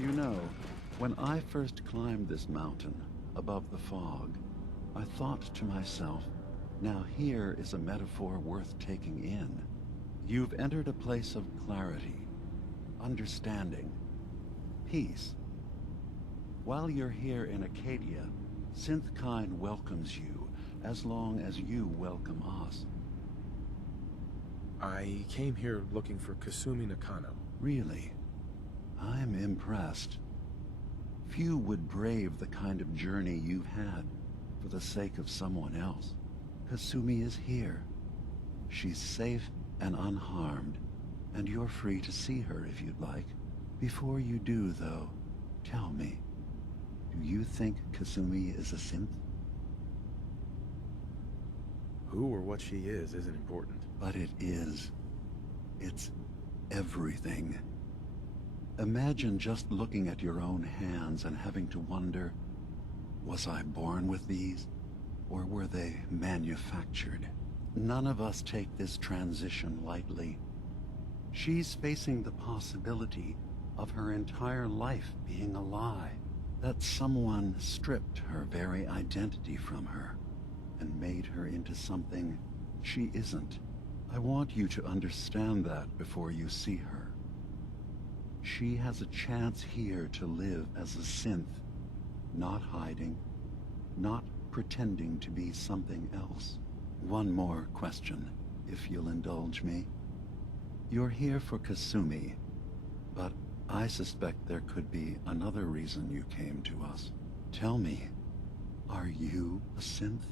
You know, when I first climbed this mountain above the fog, I thought to myself, now here is a metaphor worth taking in. You've entered a place of clarity, understanding, peace. While you're here in Acadia, Synthkind welcomes you as long as you welcome us. I came here looking for Kasumi Nakano. Really? I'm impressed. Few would brave the kind of journey you've had for the sake of someone else. Kasumi is here. She's safe and unharmed, and you're free to see her if you'd like. Before you do, though, tell me, do you think Kasumi is a synth? Who or what she is isn't important. But it is. It's everything. Imagine just looking at your own hands and having to wonder, was I born with these, or were they manufactured? None of us take this transition lightly. She's facing the possibility of her entire life being a lie, that someone stripped her very identity from her and made her into something she isn't. I want you to understand that before you see her. She has a chance here to live as a synth, not hiding, not pretending to be something else. One more question, if you'll indulge me. You're here for Kasumi, but I suspect there could be another reason you came to us. Tell me, are you a synth?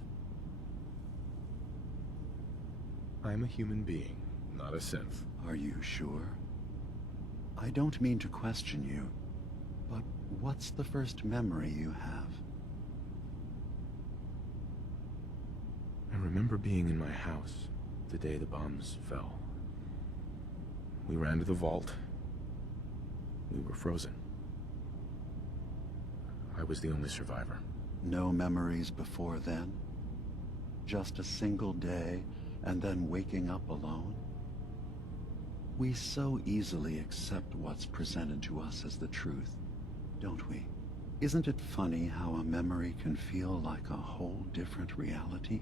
I'm a human being, not a synth. Are you sure? I don't mean to question you, but what's the first memory you have? I remember being in my house the day the bombs fell. We ran to the vault. We were frozen. I was the only survivor. No memories before then? Just a single day and then waking up alone? We so easily accept what's presented to us as the truth, don't we? Isn't it funny how a memory can feel like a whole different reality?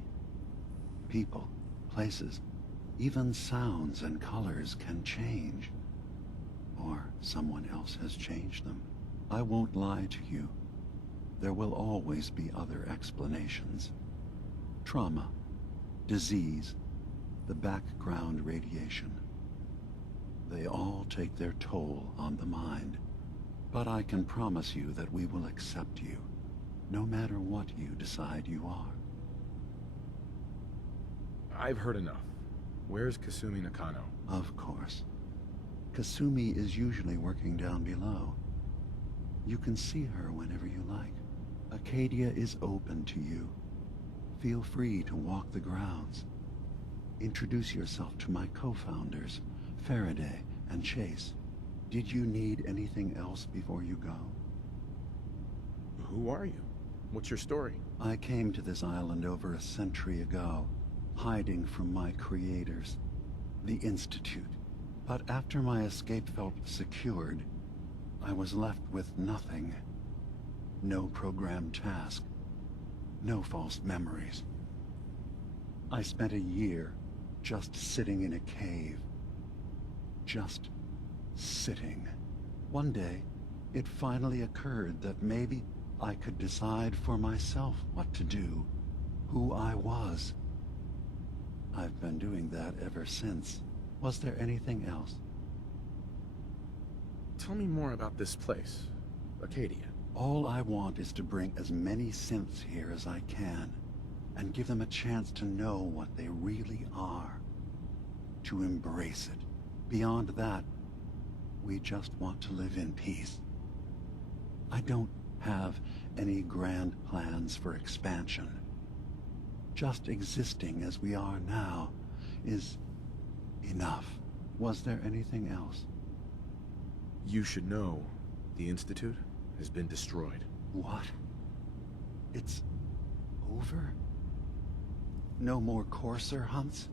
People, places, even sounds and colors can change. Or someone else has changed them. I won't lie to you. There will always be other explanations. Trauma, disease, the background radiation. They all take their toll on the mind. But I can promise you that we will accept you, no matter what you decide you are. I've heard enough. Where's Kasumi Nakano? Of course. Kasumi is usually working down below. You can see her whenever you like. Acadia is open to you. Feel free to walk the grounds. Introduce yourself to my co-founders, Faraday and Chase. Did you need anything else before you go? Who are you? What's your story? I came to this island over a century ago, hiding from my creators, the Institute. But after my escape felt secured, I was left with nothing. No programmed task. No false memories. I spent a year just sitting in a cave. Just sitting. One day, it finally occurred that maybe I could decide for myself what to do, who I was. I've been doing that ever since. Was there anything else? Tell me more about this place, Acadia. All I want is to bring as many synths here as I can, and give them a chance to know what they really are. To embrace it. Beyond that, we just want to live in peace. I don't have any grand plans for expansion. Just existing as we are now is enough. Was there anything else? You should know, the Institute has been destroyed. What? It's over? No more courser hunts?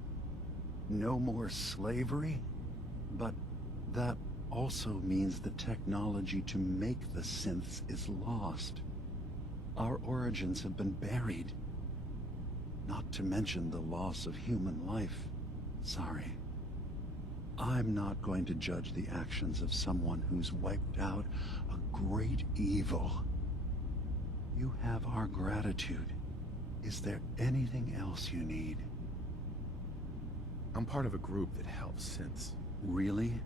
No more slavery? But that also means the technology to make the synths is lost. Our origins have been buried. Not to mention the loss of human life. Sorry. I'm not going to judge the actions of someone who's wiped out a great evil. You have our gratitude. Is there anything else you need? I'm part of a group that helps synths. Really?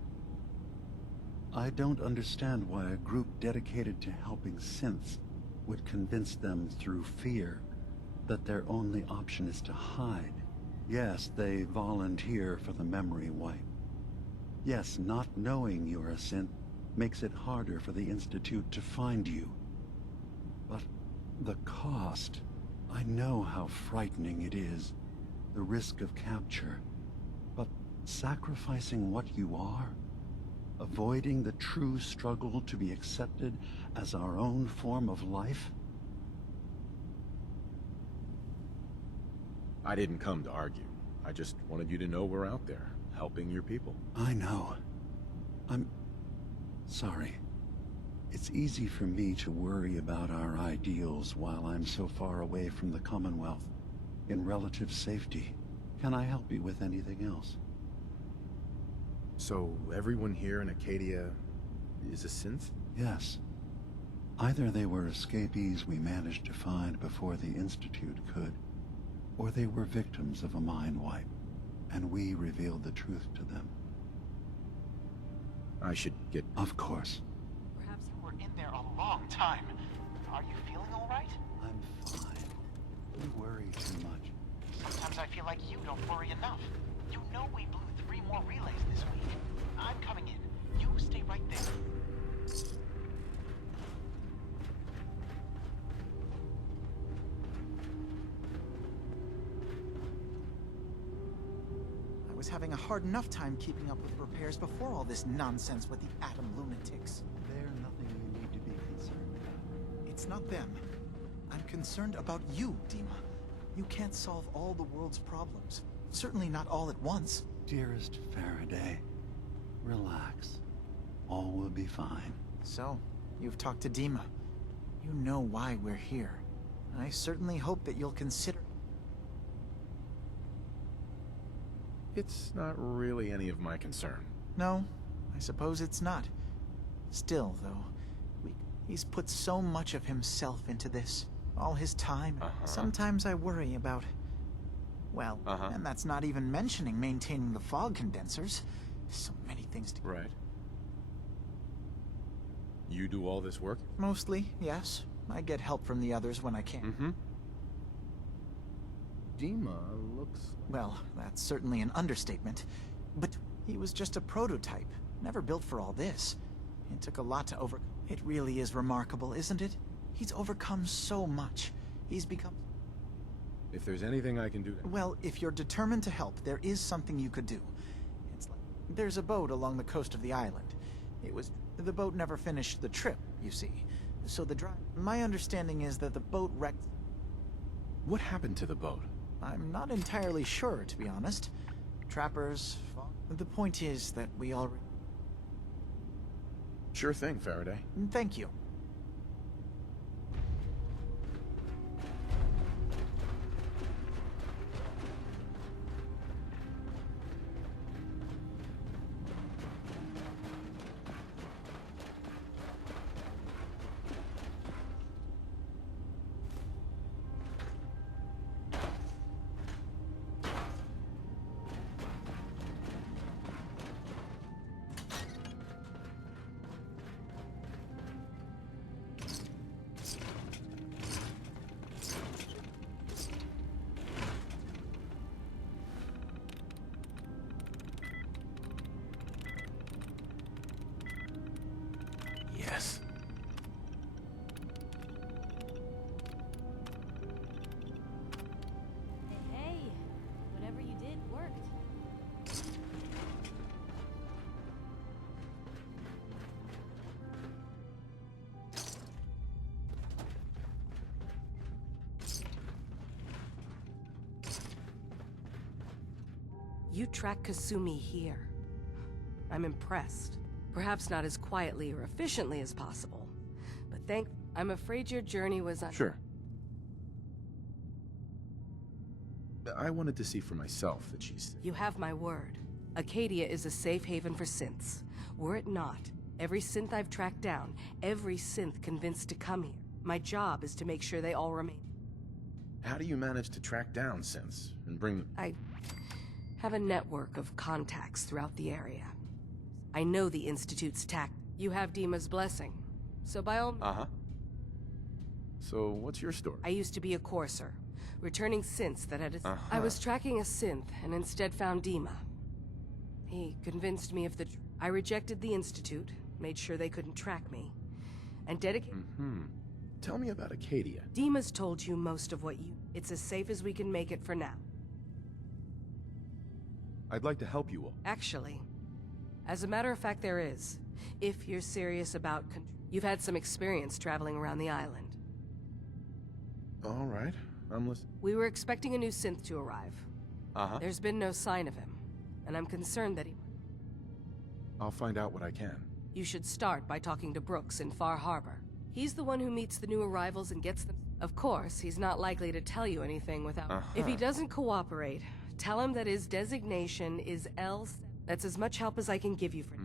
I don't understand why a group dedicated to helping synths would convince them through fear that their only option is to hide. Yes, they volunteer for the memory wipe. Yes, not knowing you're a synth makes it harder for the Institute to find you. But the cost, I know how frightening it is, the risk of capture. But sacrificing what you are, avoiding the true struggle to be accepted as our own form of life? I didn't come to argue. I just wanted you to know we're out there, helping your people. I know. I'm sorry. It's easy for me to worry about our ideals while I'm so far away from the Commonwealth, in relative safety. Can I help you with anything else? So, everyone here in Acadia is a synth? Yes. Either they were escapees we managed to find before the Institute could, or they were victims of a mind wipe, and we revealed the truth to them. I should get... Of course. Perhaps you were in there a long time. Are you feeling all right? I'm fine. You worry too much. Sometimes I feel like you don't worry enough. You know we blew 3 more relays this week. I'm coming in. You stay right there. I was having a hard enough time keeping up with repairs before all this nonsense with the atom lunatics. They're nothing you need to be concerned about. It's not them. I'm concerned about you, Dima. You can't solve all the world's problems. Certainly not all at once. Dearest Faraday, relax. All will be fine. So, you've talked to Dima. You know why we're here. I certainly hope that you'll consider... It's not really any of my concern. No, I suppose it's not. Still, though, he's put so much of himself into this. All his time. Sometimes I worry about... Well, and that's not even mentioning maintaining the fog condensers. So many things to... Right. You do all this work? Mostly, yes. I get help from the others when I can. Dima looks... Well, that's certainly an understatement. But he was just a prototype, never built for all this. It took a lot to over... It really is remarkable, isn't it? He's overcome so much. He's become... If there's anything I can do to... Well, if you're determined to help, there is something you could do. It's like... There's a boat along the coast of the island. It was... The boat never finished the trip, you see. So the drive... My understanding is that the boat wrecked... What happened to the boat? I'm not entirely sure, to be honest. Trappers... The point is that we already... Sure thing, Faraday. Thank you. You track Kasumi here. I'm impressed. Perhaps not as quietly or efficiently as possible, but I'm afraid your journey was Sure. I wanted to see for myself that she's... You have my word. Acadia is a safe haven for synths. Were it not, every synth I've tracked down, every synth convinced to come here. My job is to make sure they all remain. How do you manage to track down synths and bring them... I have a network of contacts throughout the area. I know the Institute's You have Dima's blessing, so by all... So, what's your story? I used to be a courser, returning synths that had I was tracking a synth and instead found Dima. He convinced me of the... I rejected the Institute, made sure they couldn't track me, and dedicated... Tell me about Acadia. Dima's told you most of what you... It's as safe as we can make it for now. I'd like to help you all. Actually, as a matter of fact, there is. If you're serious about... You've had some experience traveling around the island. All right, I'm listening. We were expecting a new synth to arrive. There's been no sign of him, and I'm concerned that he... I'll find out what I can. You should start by talking to Brooks in Far Harbor. He's the one who meets the new arrivals and gets them... Of course, he's not likely to tell you anything without... If he doesn't cooperate, tell him that his designation is L... That's as much help as I can give you for...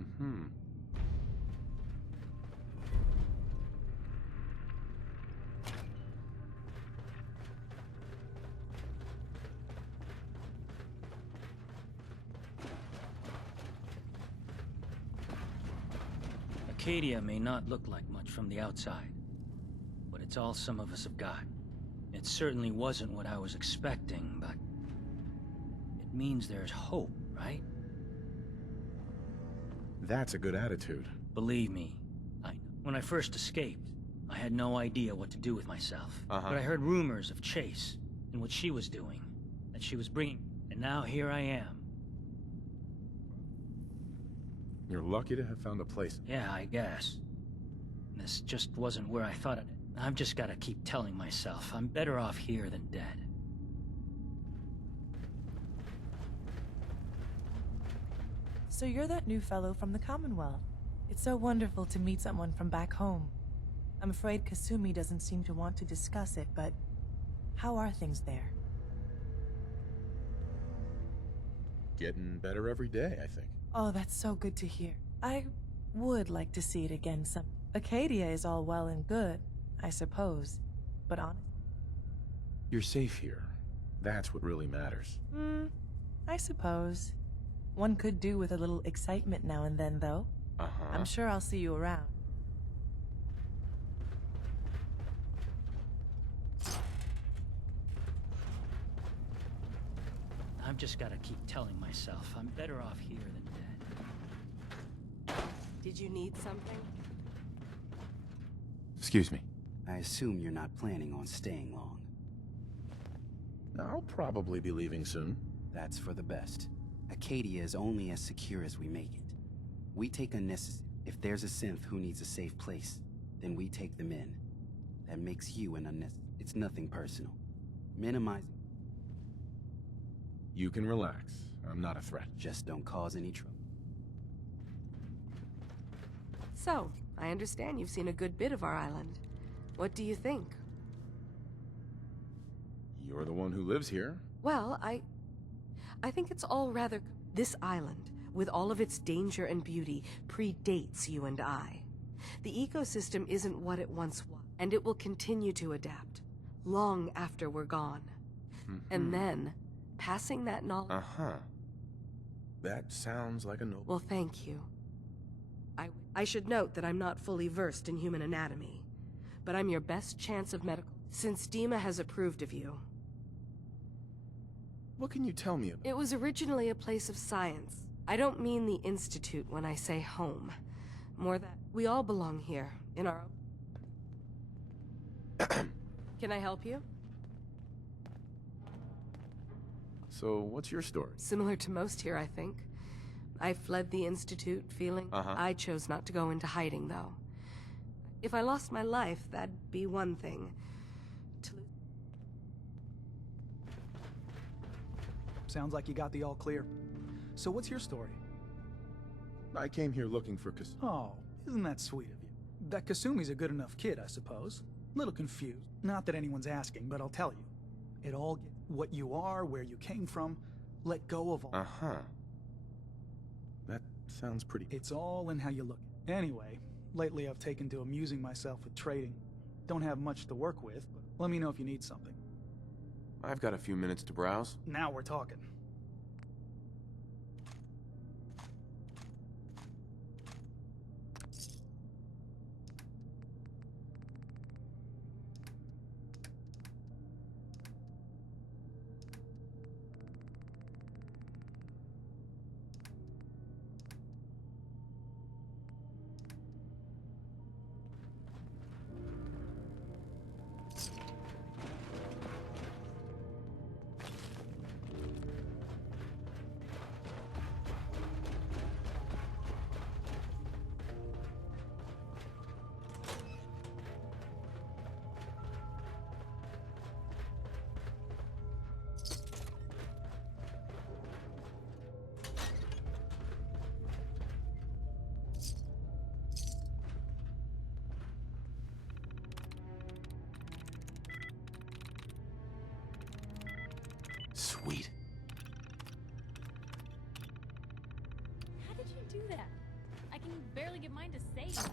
Acadia may not look like much from the outside, but it's all some of us have got. It certainly wasn't what I was expecting, but it means there's hope, right? That's a good attitude. Believe me, when I first escaped, I had no idea what to do with myself. But I heard rumors of Chase and what she was doing, that she was bringing, and now here I am. You're lucky to have found a place. Yeah, I guess. This just wasn't where I thought it. I've just gotta keep telling myself I'm better off here than dead. So you're that new fellow from the Commonwealth. It's so wonderful to meet someone from back home. I'm afraid Kasumi doesn't seem to want to discuss it, but how are things there? Getting better every day, I think. Oh, that's so good to hear. I would like to see it again some... Acadia is all well and good, I suppose, but You're safe here. That's what really matters. I suppose. One could do with a little excitement now and then, though. I'm sure I'll see you around. I've just gotta keep telling myself I'm better off here than dead. Did you need something? Excuse me. I assume you're not planning on staying long. I'll probably be leaving soon. That's for the best. Acadia is only as secure as we make it. We take unnecessary... If there's a synth who needs a safe place, then we take them in. That makes you an unnecessary... It's nothing personal. Minimizing... You can relax. I'm not a threat. Just don't cause any trouble. So, I understand you've seen a good bit of our island. What do you think? You're the one who lives here. Well, I think it's all rather... This island, with all of its danger and beauty, predates you and I. The ecosystem isn't what it once was, and it will continue to adapt, long after we're gone. And then, passing that knowledge... That sounds like a noble... Well, thank you. I should note that I'm not fully versed in human anatomy, but I'm your best chance of medical... Since Dima has approved of you. What can you tell me about... It was originally a place of science. I don't mean the Institute when I say home. More that we all belong here, in our own... Can I help you? So, what's your story? Similar to most here, I think. I fled the Institute, feeling... I chose not to go into hiding, though. If I lost my life, that'd be one thing. Sounds like you got the all clear. So what's your story? I came here looking for Oh, isn't that sweet of you? That Kasumi's a good enough kid, I suppose. Little confused. Not that anyone's asking, but I'll tell you. It all gets what you are, where you came from. Let go of all. Uh-huh. That sounds pretty... It's all in how you look. Anyway, lately I've taken to amusing myself with trading. Don't have much to work with, but let me know if you need something. I've got a few minutes to browse. Now we're talking. Sweet. How did you do that? I can barely get mine to save.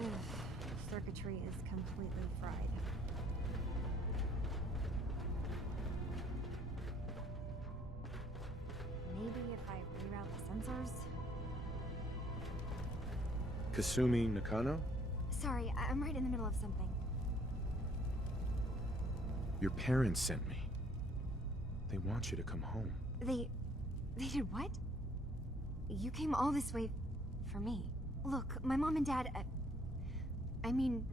Ugh, circuitry is completely fried. Maybe if I reroute the sensors? Kasumi Nakano? Sorry, I'm right in the middle of something. Your parents sent me. They want you to come home. They did what? You came all this way for me. Look, my mom and dad, I mean,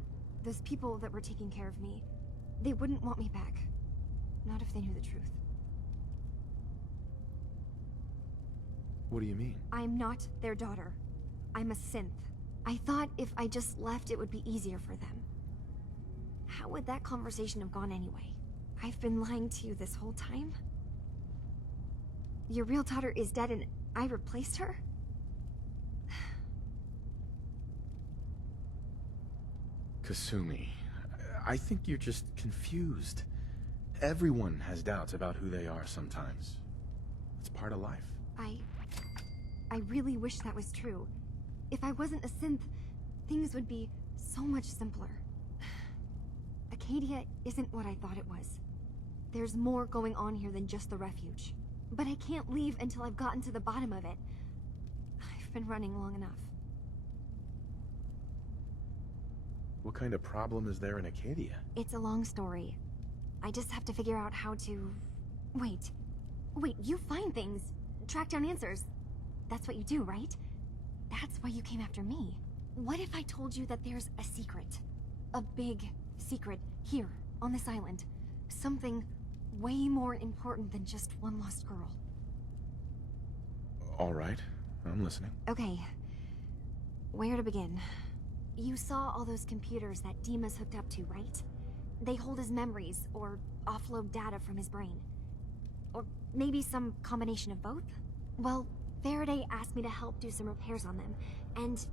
those people that were taking care of me, they wouldn't want me back. Not if they knew the truth. What do you mean? I'm not their daughter. I'm a synth. I thought if I just left, it would be easier for them. How would that conversation have gone anyway? I've been lying to you this whole time? Your real daughter is dead and I replaced her? Kasumi, I think you're just confused. Everyone has doubts about who they are sometimes. It's part of life. I really wish that was true. If I wasn't a synth, things would be so much simpler. Acadia isn't what I thought it was. There's more going on here than just the refuge. But I can't leave until I've gotten to the bottom of it. I've been running long enough. What kind of problem is there in Acadia? It's a long story. I just have to figure out how to... Wait, you find things. Track down answers. That's what you do, right? That's why you came after me. What if I told you that there's a secret? A big secret here, on this island. Something way more important than just one lost girl. All right, I'm listening. Okay. Where to begin? You saw all those computers that Dima's hooked up to, right? They hold his memories, or offload data from his brain. Or maybe some combination of both? Well, Faraday asked me to help do some repairs on them, and,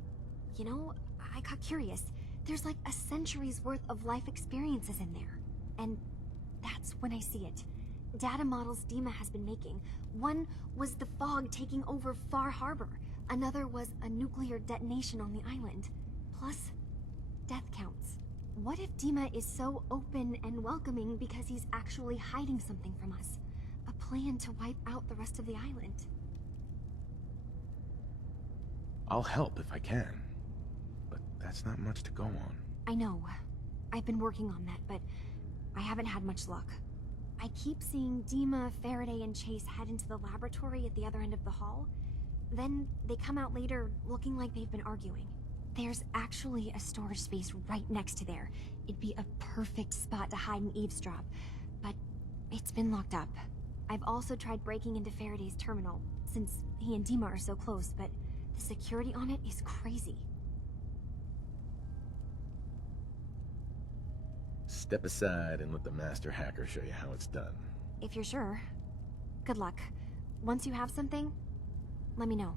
you know, I got curious. There's like a century's worth of life experiences in there. And that's when I see it. Data models Dima has been making. One was the fog taking over Far Harbor. Another was a nuclear detonation on the island. Plus, death counts. What if Dima is so open and welcoming because he's actually hiding something from us? A plan to wipe out the rest of the island? I'll help if I can, but that's not much to go on. I know. I've been working on that, but I haven't had much luck. I keep seeing Dima, Faraday, and Chase head into the laboratory at the other end of the hall. Then they come out later looking like they've been arguing. There's actually a storage space right next to there. It'd be a perfect spot to hide and eavesdrop, but it's been locked up. I've also tried breaking into Faraday's terminal, since he and Dima are so close, but the security on it is crazy. Step aside and let the master hacker show you how it's done. If you're sure. Good luck. Once you have something, let me know.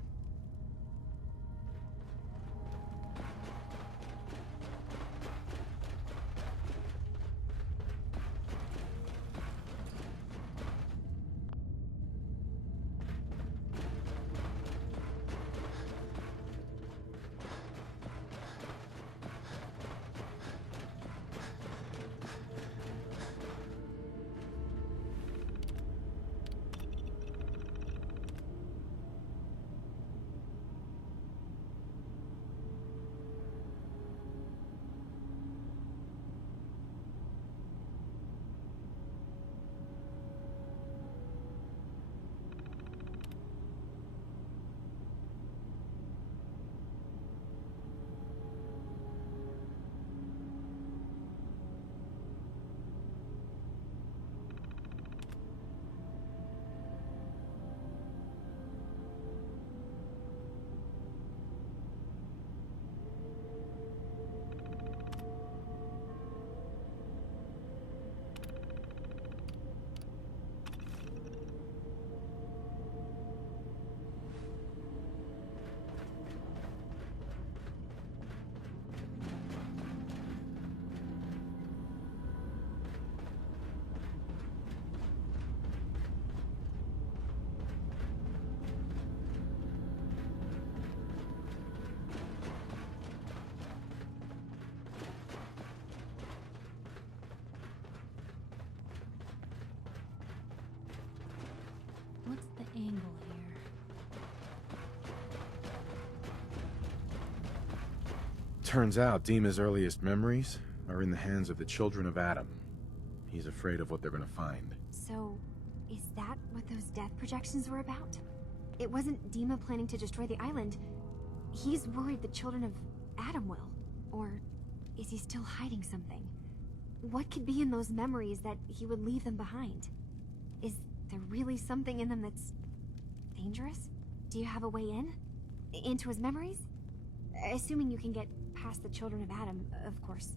What's the angle here? Turns out Dima's earliest memories are in the hands of the children of Adam. He's afraid of what they're gonna find. So, is that what those death projections were about? It wasn't Dima planning to destroy the island. He's worried the children of Adam will. Or is he still hiding something? What could be in those memories that he would leave them behind? Is there really something in them that's dangerous? Do you have a way in? Into his memories? Assuming you can get past the children of Adam, of course.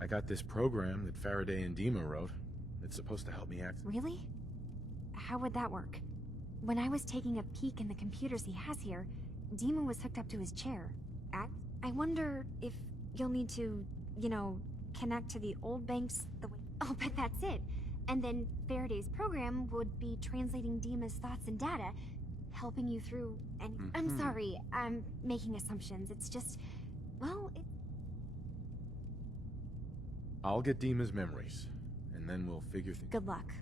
I got this program that Faraday and Dima wrote. It's supposed to help me act. Really? How would that work? When I was taking a peek in the computers he has here, Dima was hooked up to his chair. I wonder if you'll need to, you know, connect to the old banks the way... Oh, but that's it. And then Faraday's program would be translating Dima's thoughts and data, helping you through... And I'm sorry, I'm making assumptions. It's just... Well, I'll get Dima's memories, and then we'll figure things... Good luck.